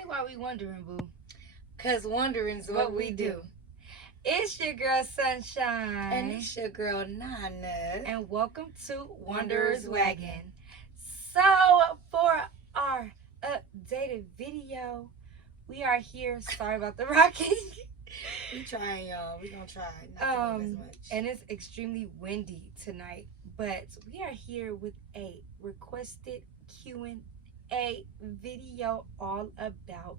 Say why we wondering, boo. Cause wondering's what we do. It's your girl Sunshine. And it's your girl Nana. And welcome to Wanderer's Wagon. So for our updated video, we are here. Sorry about the rocking. We trying, y'all. We gonna try not to move as much. And it's extremely windy tonight. But we are here with a requested Q&A video all about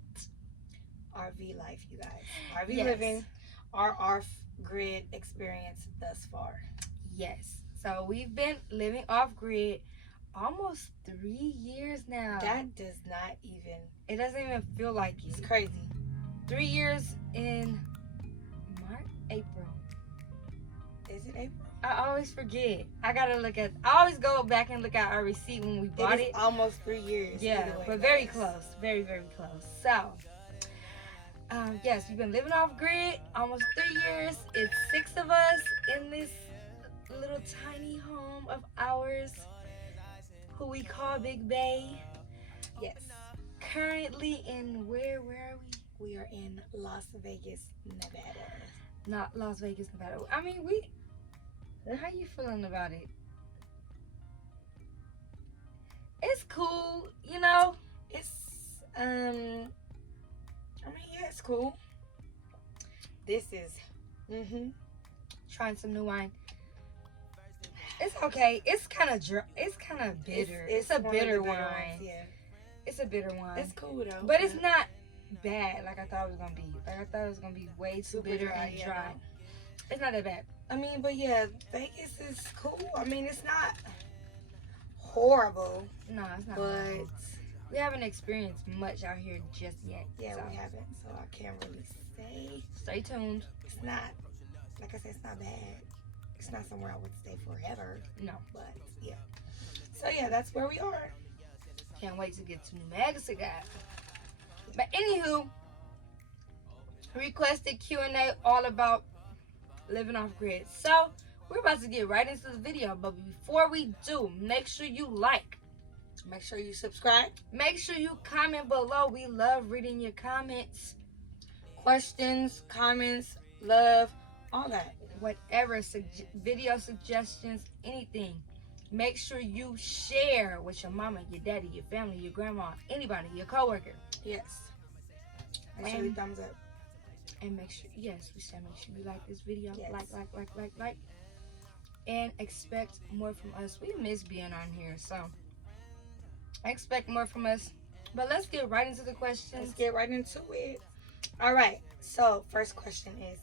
RV life, you guys. RV Yes. living, our off-grid experience thus far. Yes. So we've been living off grid almost 3 years now. That does not even. It doesn't even feel like It's it. crazy. 3 years in April. Is it April? I always forget. I always go back and look at our receipt when we bought It is almost 3 years. Yeah, either way, but very guys. close. Very, very close. So, yes, we've been living off grid almost 3 years. It's 6 of us in this little tiny home of ours, who we call Big Bay. Yes. Currently in where are we? We are in Las Vegas, Nevada. Not Las Vegas, Nevada. I mean, how you feeling about it? It's cool, you know. It's yeah, it's cool. This is Trying some new wine. It's okay. It's kind of bitter. It's a one of bitter the wine. ones, yeah. It's a bitter wine. It's cool though. But it's not bad like I thought it was gonna be. Like I thought it was gonna be way too Super bitter dry, and yeah, dry. no. It's not that bad. I mean, but yeah, Vegas is cool. I mean, it's not horrible, No, it's not. but bad. We haven't experienced much out here just yet. yeah, so we haven't. So I can't really say. stay tuned. It's not, like I said, it's not bad. It's not somewhere I would stay forever. No, But yeah. So yeah, that's where we are. can't wait to get to New Mexico. But anywho, requested Q&A all about living off grid. So we're about to get right into the video, but before we do, make sure you like, Make sure you subscribe. make sure you comment below. We love reading your comments, Questions, comments, love, all that. whatever, video suggestions, anything. Make sure you share with your mama, your daddy, your family, your grandma, anybody, your coworker. Yes. Make sure you And- thumbs up. And make sure, yes, we said make sure you like this video. Yes. Like. And expect more from us. We miss being on here, so expect more from us. But let's get right into the questions. Let's get right into it. All right. So, first question is,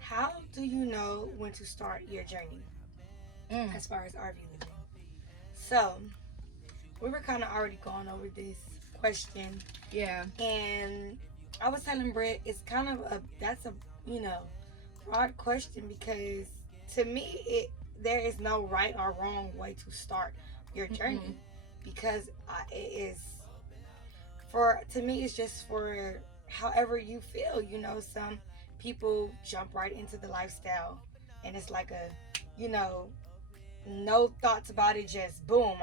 how do you know when to start your journey as far as RV living? So, we were kind of already going over this question, Yeah. and I was telling Britt it's kind of that's a broad question, because to me there is no right or wrong way to start your journey, because it is to me it's just for however you feel. Some people jump right into the lifestyle and it's like no thoughts about it, just boom,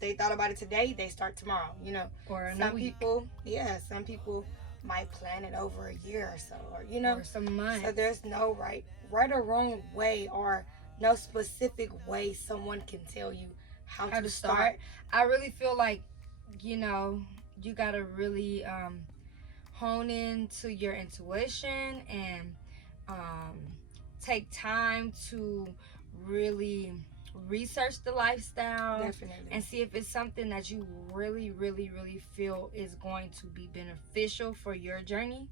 they thought about it today, they start tomorrow. Or Some people might plan it over a year or so, or some months. so there's no right or wrong way, or no specific way someone can tell you how to start. I really feel like, you gotta really hone into your intuition and take time to really research the lifestyle. Definitely. And see if it's something that you really, really, really feel is going to be beneficial for your journey.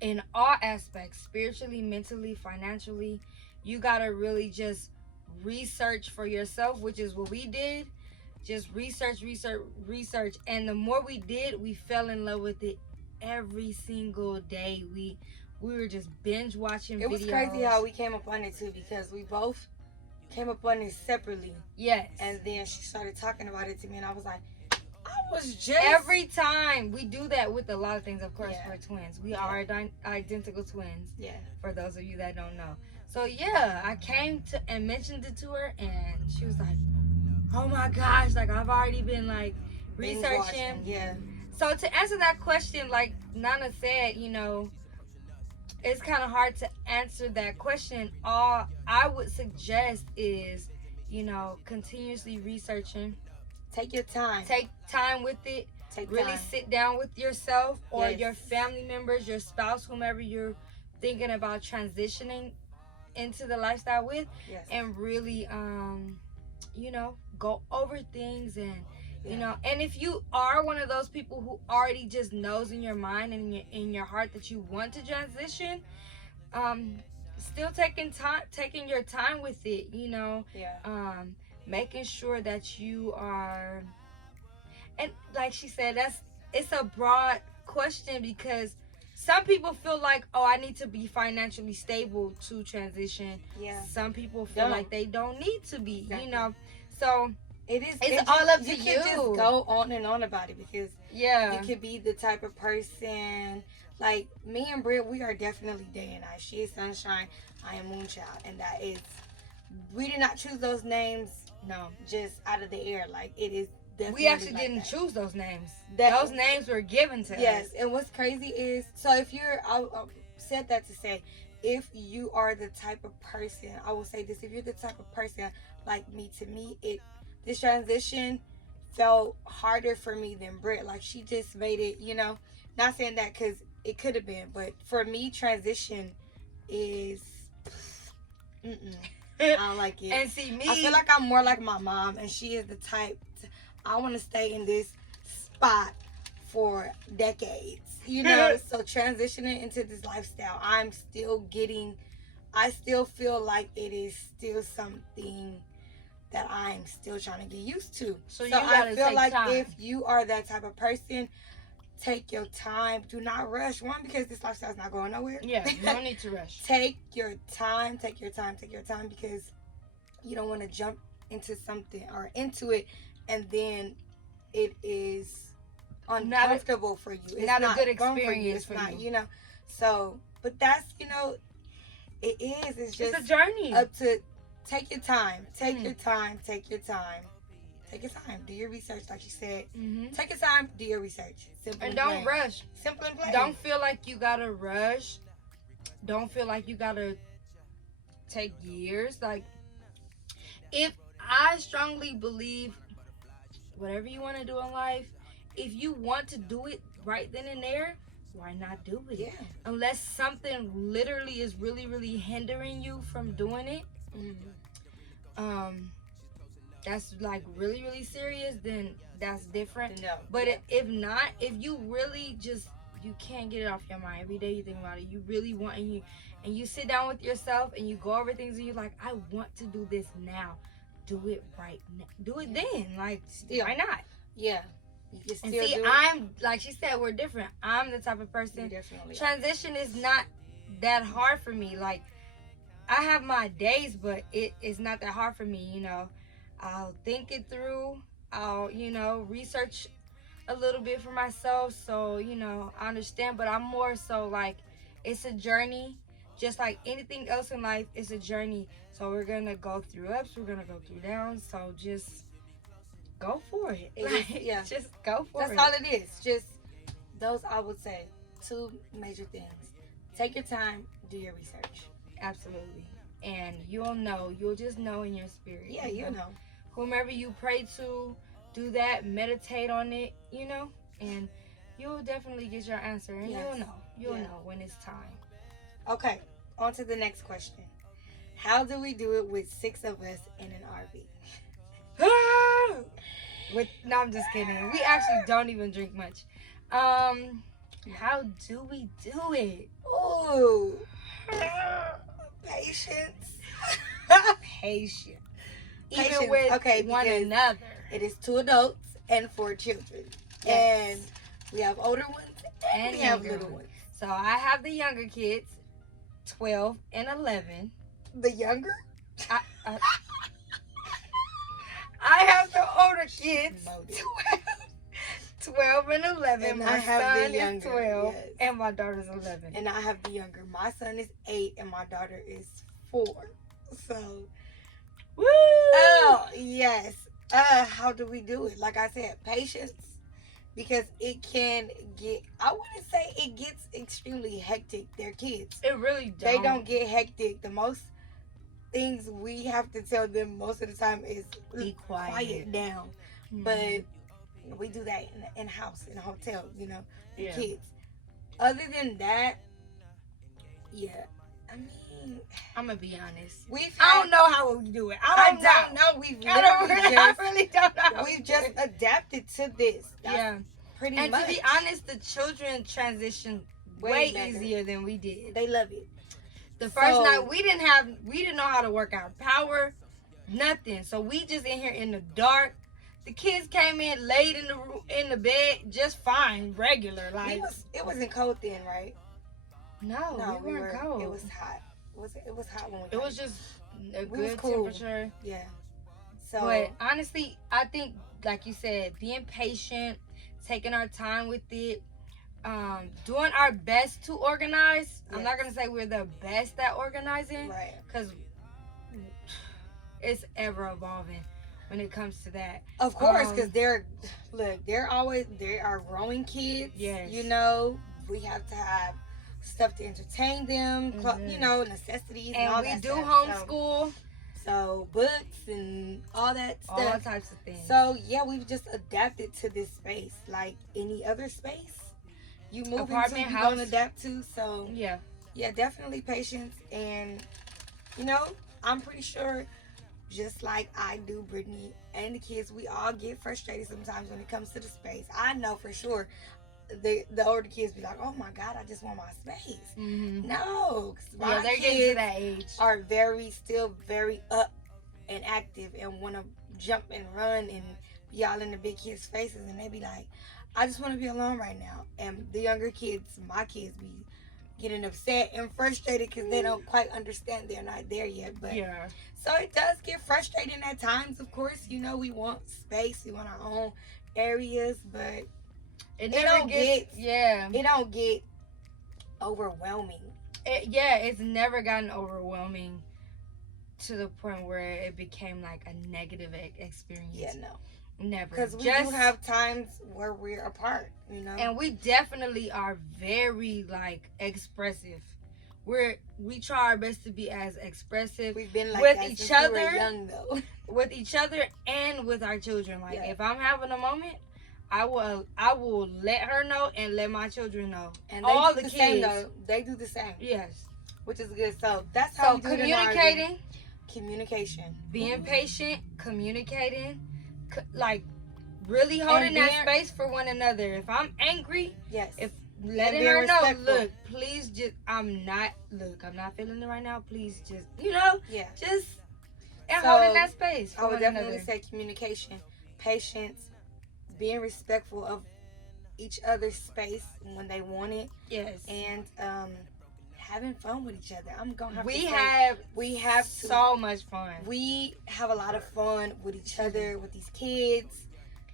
In all aspects, spiritually, mentally, financially, you gotta really just research for yourself, which is what we did. Just research. And the more we did, we fell in love with it every single day. We were just binge watching videos. It was crazy how we came up on it too, because we both came up on it separately. Yes. And then she started talking about it to me, and I was like, I was just every time we do that with a lot of things. Of course, Yeah. we're twins. We are identical twins. Yeah. For those of you that don't know. So yeah, I came to and mentioned it to her, and she was like, "Oh my gosh! Like I've already been like researching. Yeah. So to answer that question, like Nana said, you know, it's kind of hard to answer that question. All I would suggest is, you know, continuously researching. Take your time. Take time with it. Take really time. sit down with yourself or Yes. your family members, your spouse, whomever you're thinking about transitioning into the lifestyle with, Yes. and really, you know, go over things and. You know, and if you are one of those people who already just knows in your mind and in your heart that you want to transition, still taking your time with it, you know, making sure that you are, and like she said, it's a broad question because some people feel like, oh, I need to be financially stable to transition. Yeah. Some people feel like they don't need to be, you know, so. It's all up to you. You can just go on and on about it because you could be the type of person like me and Britt. We are definitely day and night. She is sunshine. I am moonchild, and that is. We did not choose those names. No, just out of the air. Like it is. Definitely we actually like didn't that. choose those names. Those names were given to us. Yes, and what's crazy is so if you're. I said that to say. If you are the type of person, I will say this: if you're the type of person like me, to me, this transition felt harder for me than Britt. Like she just made it, you know. Not saying that because it could have been, but for me, transition is. I don't like it. And see me, I feel like I'm more like my mom, and she is the type. I want to stay in this spot for decades, you know. So transitioning into this lifestyle, I still feel like it is still something that I'm still trying to get used to. So I feel like time. If you are that type of person, take your time. Do not rush. One, because this lifestyle is not going nowhere. Yeah, no need to rush. Take your time. Take your time. Take your time because you don't want to jump into something or into it and then it is uncomfortable for you. It's not a good experience for you. You know. So, but that's, you know, it is. It's just a journey. Up to. Take your time. Take your time. Take your time. Take your time. Do your research, like she said. Take your time. Do your research. Simple and don't rush. Simple and plain. Don't feel like you gotta rush. Don't feel like you gotta take years. Like, if I strongly believe, whatever you want to do in life, if you want to do it right then and there, why not do it? Yeah. Unless something literally is really, really hindering you from doing it. That's like really, really serious, then that's different. No. But if not, if you really just, you can't get it off your mind. Every day you think about it, you really want, and you sit down with yourself and you go over things and you're like, I want to do this now. Do it right now. Do it then. Like, why not? Yeah. You can still and see, do it. I'm, like she said, we're different. I'm the type of person, transition is not that hard for me. Like, I have my days, but it is not that hard for me, you know. I'll think it through. I'll, you know, research a little bit for myself. So, you know, I understand. But I'm more so like, it's a journey. Just like anything else in life, it's a journey. So we're going to go through ups. We're going to go through downs. So just go for it. Yeah. Just go for it. That's all it is. Just those, I would say, two major things. Take your time. Do your research. Absolutely. And you'll just know in your spirit. Yeah, you'll know. Whomever you pray to, do that, meditate on it, you know, and you'll definitely get your answer, and you'll know when it's time. Okay, on to the next question. How do we do it with 6 of us in an RV? No, I'm just kidding. We actually don't even drink much. How do we do it? Ooh. Patience. Even with one another. It is 2 adults and 4 children. Yes. And we have older ones and we have little ones. So I have the younger kids, 12 and 11. The younger? I have the older kids, 12 and 11. And my son is 12 and my daughter's 11. And I have the younger. My son is 8 and my daughter is 4. So, woo! Oh, yes. How do we do it? Like I said, patience, because it can get, I wouldn't say it gets extremely hectic. They're kids. It really don't. They don't get hectic. The most things we have to tell them most of the time is Be quiet. down. Mhm. But we do that in a house, in a hotel, the Yeah. kids. Other than that, yeah. I mean, I'm gonna be honest. I don't know how we do it. I don't know. We've I really don't know. How we've just adapted to this. That's yeah. pretty And much. to be honest, the children transitioned way easier than we did. They love it. The first night we didn't know how to work our power, nothing. So we just in here in the dark. The kids came in, laid in the bed, just fine, regular. Like it wasn't cold then, right? No, we weren't cold. It was hot. It was hot when we. It was just a was good cool. temperature. Yeah. So, but honestly, I think, like you said, being patient, taking our time with it, doing our best to organize. Yes. I'm not gonna say we're the best at organizing, right? Because it's ever evolving when it comes to that. Of course, because they are growing kids. Yes. We have to have stuff to entertain them. Mm-hmm. Necessities and all we that do stuff. homeschool. So books and all that stuff. All types of things. So yeah, we've just adapted to this space. Like any other space you move Apartment, into, you're house. gonna adapt to. So yeah, definitely patience. And I'm pretty sure, just like I do, Brittany and the kids, we all get frustrated sometimes when it comes to the space. I know for sure the older kids be like, oh my God, I just want my space. Mm-hmm. No, yeah, they're getting to that age. Are still very up and active and want to jump and run and be all in the big kids' faces, and they be like, I just want to be alone right now. And the younger kids, my kids, be getting upset and frustrated because they don't quite understand they're not there yet. But yeah, so it does get frustrating at times. Of course, we want space, we want our own areas, but it don't get overwhelming. It's never gotten overwhelming to the point where it became like a negative experience. Yeah, no. Never. Because we do have times where we're apart, And we definitely are very, expressive. We try our best to be as expressive. We've been like with that each since other, we were young, though. With each other and with our children. If I'm having a moment, I will let her know and let my children know. And they all do the kids, same, though. They do the same. Yes. Which is good. So that's how we do communicating. Communication. Being patient, communicating, really holding that space for one another. If I'm angry, letting her know, look, please I'm not feeling it right now. Please just, and holding that space for I would one definitely another. say communication, patience, being respectful of each other's space when they want it. Yes. And having fun with each other. I'm gonna have we to say we have so much fun. We have a lot of fun with each other, with these kids.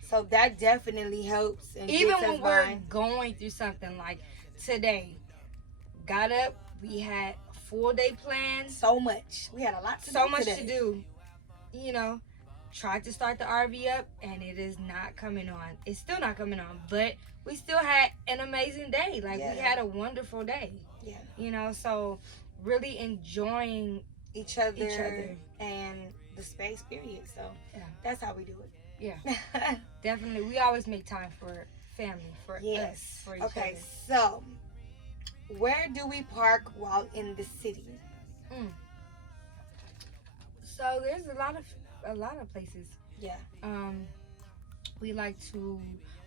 So that definitely helps. And even when we're going through something like today, got up, we had a full day plan. So much. We had a lot to do. So much to do. Tried to start the RV up and it is not coming on. It's still not coming on, but we still had an amazing day. We had a wonderful day. Yeah. So really enjoying each other and the space, period. So that's how we do it. Yeah. Definitely. We always make time for family, for us, for each other. Okay, so where do we park while in the city? So there's a lot of places. Yeah. We like to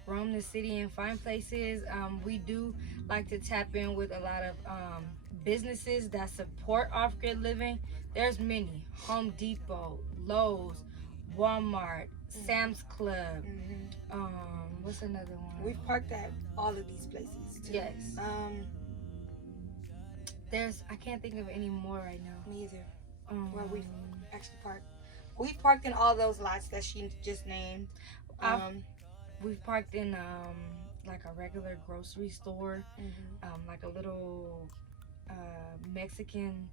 roam the city and find places. We do like to tap in with a lot of businesses that support off-grid living. There's many: Home Depot, Lowe's, Walmart, Sam's Club. What's another one? We've parked at all of these places too. Yes. I can't think of any more right now. Me either. Where we've actually parked. We've parked in all those lots that she just named. We've parked in like a regular grocery store, like a little Mexican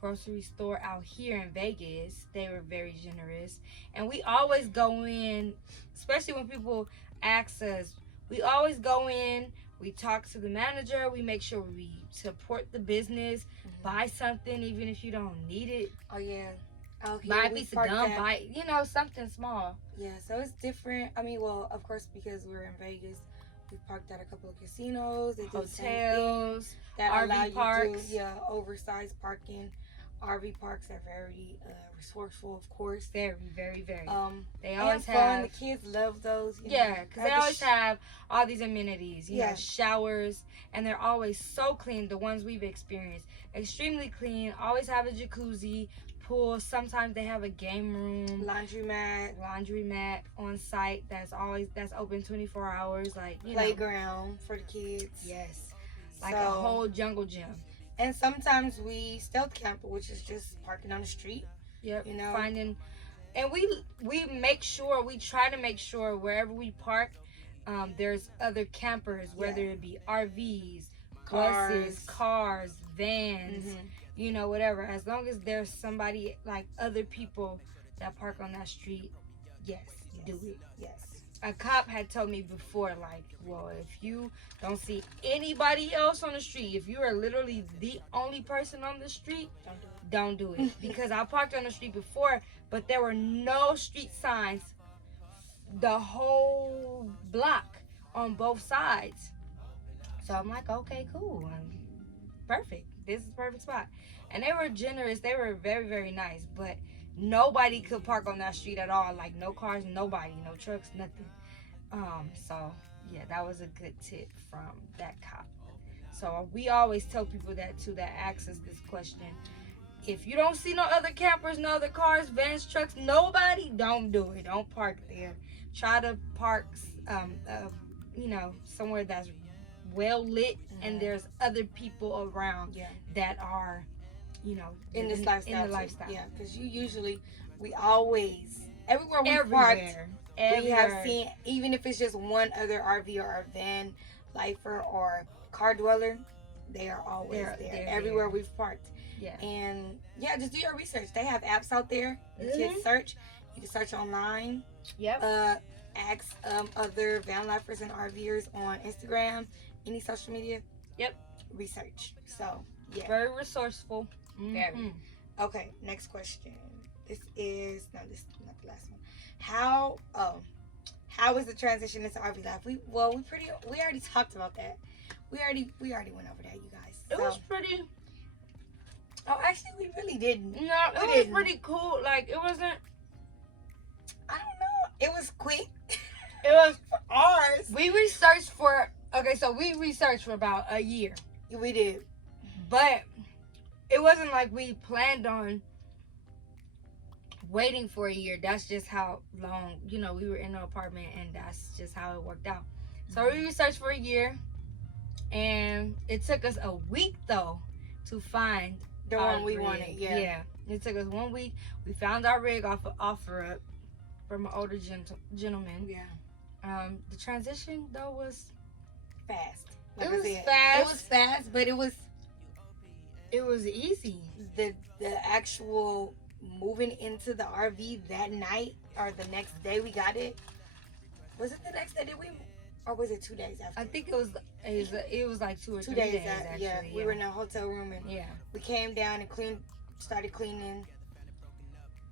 grocery store out here in Vegas. They were very generous. And we always go in, especially when people ask us, we always go in, we talk to the manager, we make sure we support the business, buy something even if you don't need it. Oh yeah. Out here, Buy a we piece of parked gum, at- buy, something small. Yeah, so it's different. I mean, well, of course, because we're in Vegas, we parked at a couple of casinos. They do the same thing. Hotels, That RV allow you parks. to, oversized parking. RV parks are very resourceful, of course. Very, very, very. They And always fun. have. The kids love those. Yeah, because they always have all these amenities. You Yeah. have showers, and they're always so clean. The ones we've experienced, extremely clean. Always have a jacuzzi, pool. Sometimes they have a game room, laundromat on site. That's open 24 hours. Like playground for the kids. Yes, like a whole jungle gym. And sometimes we stealth camp, which is just parking on the street. Yep. Finding, and we try to make sure wherever we park, there's other campers, whether it be RVs, buses, cars, vans, whatever. As long as there's somebody, like other people that park on that street, yes, do it. Yes. A cop had told me before, like, well, if you don't see anybody else on the street, if you are literally the only person on the street, don't do it. Because I parked on the street before, but there were no street signs the whole block on both sides. So I'm like, okay, cool. Perfect. This is a perfect spot. And they were generous. They were very, very nice. But nobody could park on that street at all. Like, no cars, nobody, no trucks, nothing. So, yeah, that was a good tip from that cop. So we always tell people that, too, that ask us this question. If you don't see no other campers, no other cars, vans, trucks, nobody, don't do it. Don't park there. Try to park, somewhere that's well lit and there's other people around that are, in this lifestyle. In the lifestyle. Yeah, because we always, everywhere we parked, we have seen, even if it's just one other RV or a van lifer or car dweller, they are always there. Everywhere we've parked. Yeah. And just do your research. They have apps out there. You can search. You can search online. Yep. Ask other van lifers and RVers on Instagram, any social media. Yep. Research. So yeah. Very resourceful. Very. Okay. Next question. This is not the last one. How is the transition into RV life? We already talked about that. We already went over that, you guys. It was pretty. Oh, actually, we really didn't. No, it was pretty cool. Like, it wasn't. I don't know. It was quick. It was ours. We researched for about a year. We did. But it wasn't like we planned on waiting for a year. That's just how long, we were in the apartment, and that's just how it worked out. So we researched for a year, and it took us a week, though, to find the one we wanted. Yeah. It took us 1 week. We found our rig off of OfferUp from an older gentleman. Yeah. The transition, though, was fast. It was fast. It was fast, but it was easy. The actual moving into the RV that night or the next day we got it. Was it the next day or was it 2 days after? I think it was like 2 or 3 days days after. actually. We were in a hotel room and we came down and started cleaning.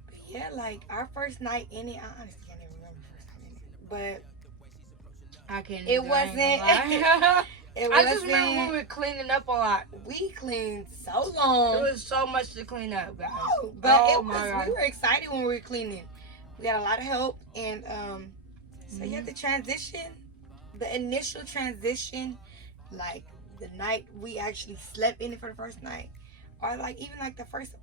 But yeah, like our first night in it, I honestly can't even remember the first time in it. But I can't. It wasn't. I just remember we were cleaning up a lot. We cleaned so long. It was so much to clean up, guys. But we were excited when we were cleaning. We got a lot of help, and so the initial transition, like the night we actually slept in it for the first night, or like even like the first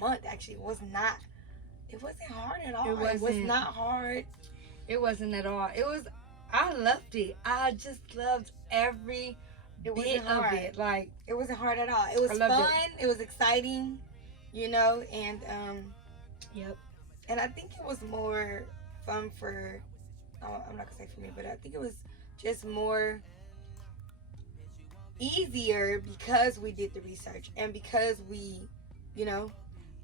month actually it wasn't hard at all. It was not hard. It wasn't at all. I loved it. I just loved every bit of it. Like, it wasn't hard at all. It was fun. It was exciting, and yep. And I think it was more fun I'm not gonna say for me, but I think it was just more easier because we did the research and because we you know,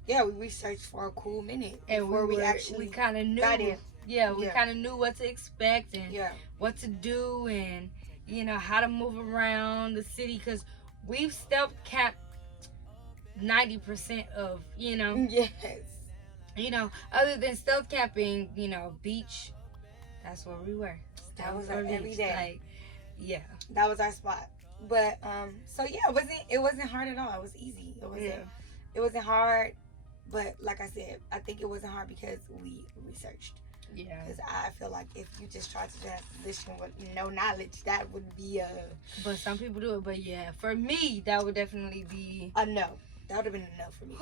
yeah, we researched for a cool minute And before we we kind of knew. got in. Yeah, we Yeah. kind of knew what to expect and Yeah. what to do and, you know, how to move around the city, because we've stealth camped 90% of, you know, Yes. other than stealth camping, beach, that's where we were. That was Stealth our or every beach. day. Like, yeah. That was our spot. But so yeah, it wasn't hard at all. It was easy. It wasn't hard, but like I said, I think it wasn't hard because we researched. Yeah. Because I feel like if you just try to transition with no knowledge, that would be But some people do it. But yeah, for me, that would definitely be a no. That would have been a no for me.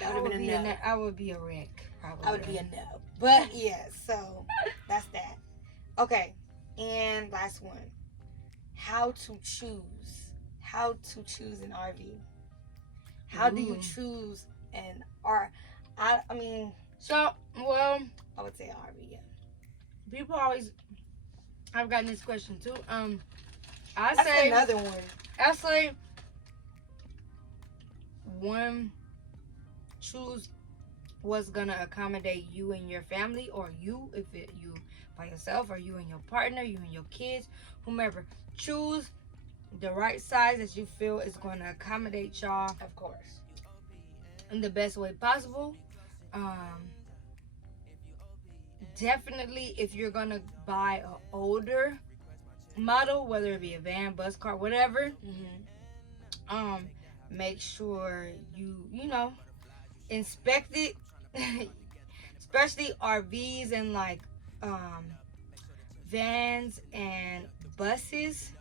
That would have been a no. I would be a wreck, probably. I would be a no. But yeah, so that's that. Okay, and last one. How to choose an RV. How do you choose an R? I mean, so, well, I would say RV. Yeah. People always. I've gotten this question too. That's say another one. I say one, choose what's gonna accommodate you and your family, or you by yourself, or you and your partner, you and your kids, whomever. Choose the right size that you feel is going to accommodate y'all, Of course. in the best way possible. Definitely, if you're going to buy an older model, whether it be a van, bus, car, whatever, make sure you inspect it. Especially RVs and like vans and buses.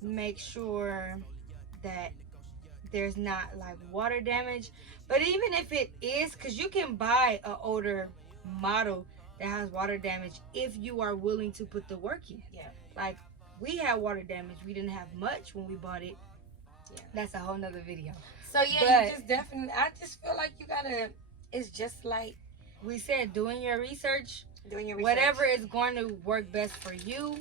Make sure that there's not like water damage. But even if it is, because you can buy an older model that has water damage if you are willing to put the work in. Yeah. Like, we had water damage. We didn't have much when we bought it. Yeah. That's a whole nother video. So yeah, you just definitely, I just feel like you gotta, it's just like we said, doing your research. Whatever Whatever is going to work best for you,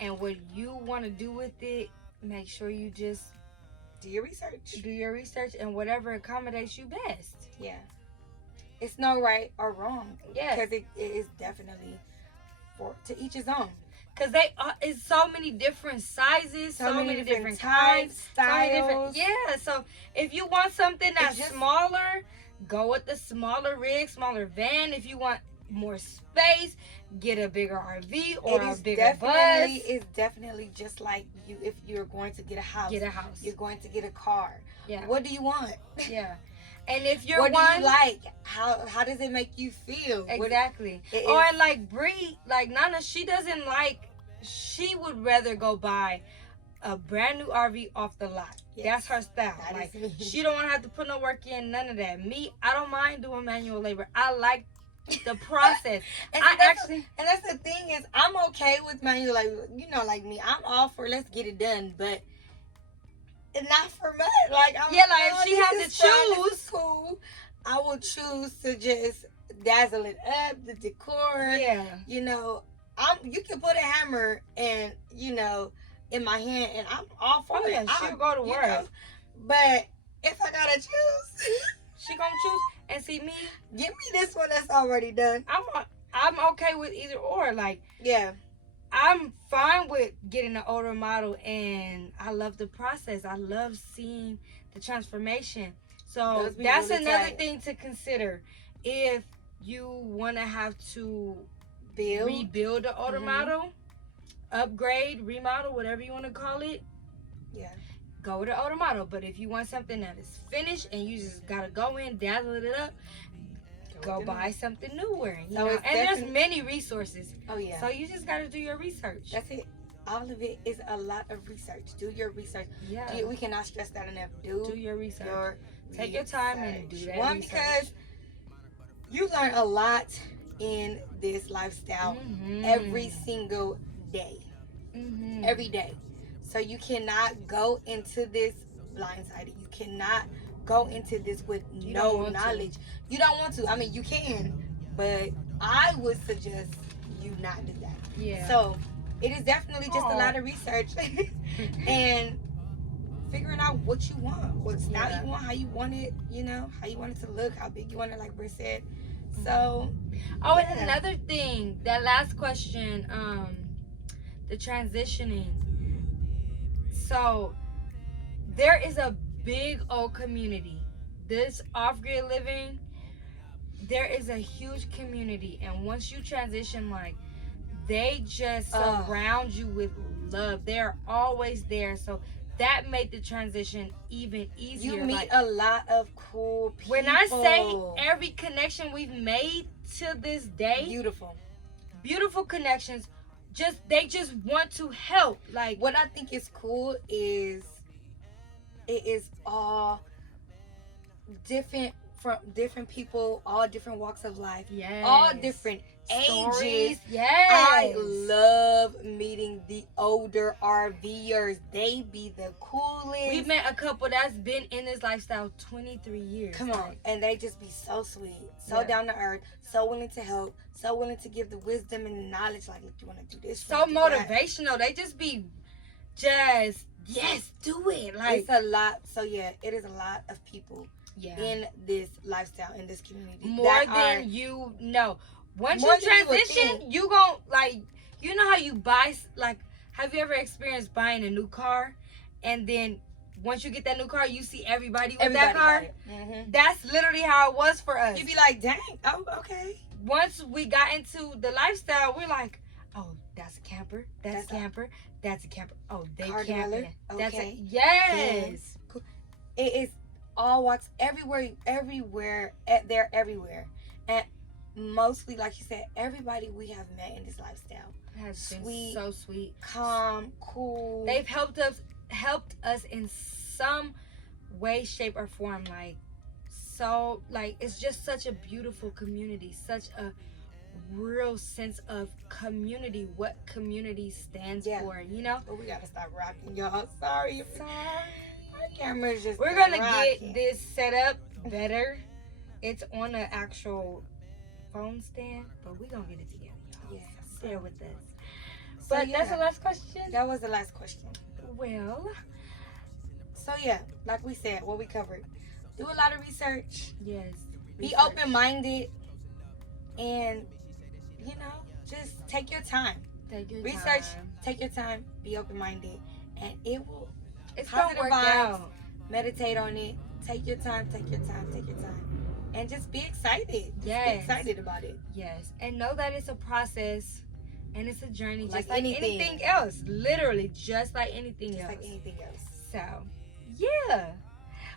and what you want to do with it, make sure you just do your research. And whatever accommodates you best. Yeah. It's no right or wrong. Yeah. Because it is definitely to each his own. Because it's so many different sizes, so many different types, styles. Yeah, so if you want something that's smaller, go with the smaller rig, smaller van. If you want more space, get a bigger RV or a bigger bus. It's definitely just like you. If you're going to get a house, you're going to get a car. Yeah. What do you want? Yeah. And if you're what do you like? How does it make you feel? Exactly. Or like Bree, like Nana, she would rather go buy a brand new RV off the lot. Yes. That's her style. Like, she don't want to have to put no work in, none of that. Me, I don't mind doing manual labor. I like the process. And that's the thing is, I'm okay with manual labor. You know, like me, I'm all for let's get it done, but not for me. Like, if she has to choose, cool. I will choose to just dazzle it up, the decor. Yeah. You know, you can put a hammer and in my hand, and I'm all for it. Yeah, she'll go to work. But if I gotta choose, she gonna choose. And see me, give me this one that's already done. I'm okay with either or. Like, yeah, I'm fine with getting an older model, and I love the process. I love seeing the transformation. So that's really another thing to consider. If you want to have to rebuild an older model, upgrade, remodel, whatever you want to call it, yeah, go with an older model. But if you want something that is finished and you just gotta go in, dazzle it up, go buy something newer. You know? And there's many resources. Oh yeah. So you just gotta do your research. That's it. All of it is a lot of research. Do your research. Yeah. We cannot stress that enough. Do your research. Take your time and do that. One, because you learn a lot in this lifestyle every single day. Every day. So you cannot go into this blindsided. You cannot go into this with no knowledge. You don't want to. I mean, you can, but I would suggest you not do that. Yeah. So it is definitely just a lot of research. And figuring out what you want, what style Yeah. you want, how you want it, you know, how you want it to look, how big you want it, like Britt said. So, Oh, yeah. and another thing, that last question, the transitioning. So there is a big old community. This off-grid living, there is a huge community, and once you transition, like, they just surround you with love. They're always there. So that made the transition even easier. You meet like, a lot of cool people. when I say every connection we've made to this day, beautiful connections, they just want to help. Like, what I think is cool is it is all different, from different people, all different walks of life, all different ages. Yes. I love meeting the older RVers. They be the coolest. We met a couple that's been in this lifestyle 23 years. Come on. And they just be so sweet, so down to earth, so willing to help, so willing to give the wisdom and the knowledge. Like, look, you want to do this, so motivational. They just be just, yes, do it. Like, it's a lot. So yeah, it is a lot of people yeah, in this lifestyle, in this community, more than you know. Once you transition, you gon' like, you know how you buy, like, have you ever experienced buying a new car, and then once you get that new car, you see everybody with that car? Mm-hmm. That's literally how it was for us. You'd be like, dang, oh, okay. Once we got into the lifestyle, we're like, oh, that's a camper, that's a camper, that's a camper. Oh, they camping. Okay. That's a, yes. Cool. It is all walks, everywhere, they're everywhere. And mostly, like you said, everybody we have met in this lifestyle has sweet, been so sweet, calm, cool. They've helped us in some way, shape, or form. Like, so, like, it's just such a beautiful community, such a real sense of community, what community stands for, you know? Oh, we gotta stop rocking, y'all. Sorry. My camera's just We're gonna get this set up better. It's on an actual phone stand, but we're gonna get it together, y'all. Yeah, stay with us. But that's the last question. That was the last question. Well, so yeah, like we said, what we covered, do a lot of research. Yes. Be open-minded, and you know, just take your time. Research. Take your time. Be open-minded, and it will. It's gonna work out. Meditate on it. Take your time. Take your time. Take your time. And just be excited. Yes. Be excited about it. Yes. And know that it's a process and it's a journey, like just like anything else. Literally, just like anything else. Just like anything else. So, yeah.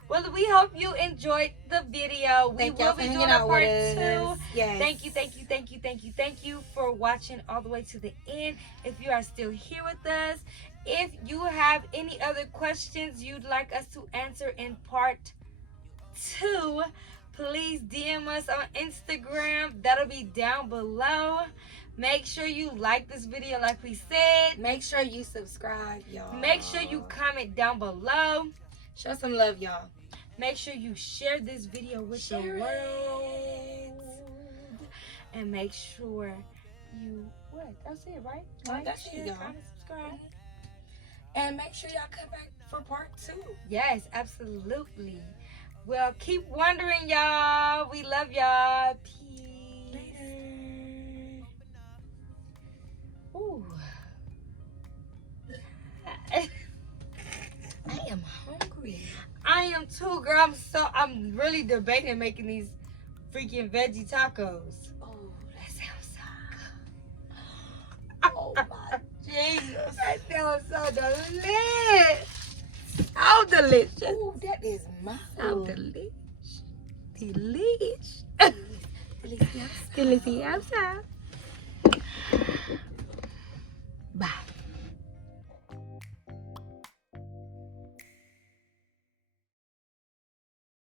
Well, we hope you enjoyed the video. We will be doing a part 2. Yes. Thank you for watching all the way to the end. If you are still here with us, if you have any other questions you'd like us to answer in part 2, please DM us on Instagram. That'll be down below. Make sure you like this video like we said. Make sure you subscribe, y'all. Make sure you comment down below. Show some love, y'all. Make sure you share this video with the world. And make sure you, that's it, right? Like, that's share, comment, subscribe. And make sure y'all come back for part 2. Yes, absolutely. Well, keep wondering, y'all. We love y'all. Peace. Later. Ooh. I am hungry. I am too, girl. I'm really debating making these freaking veggie tacos. Oh, that sounds so good. Oh my Jesus. That sounds so delicious. Oh, delicious. Oh, that is my so delicious. Delicious. Delicioso. Delicioso.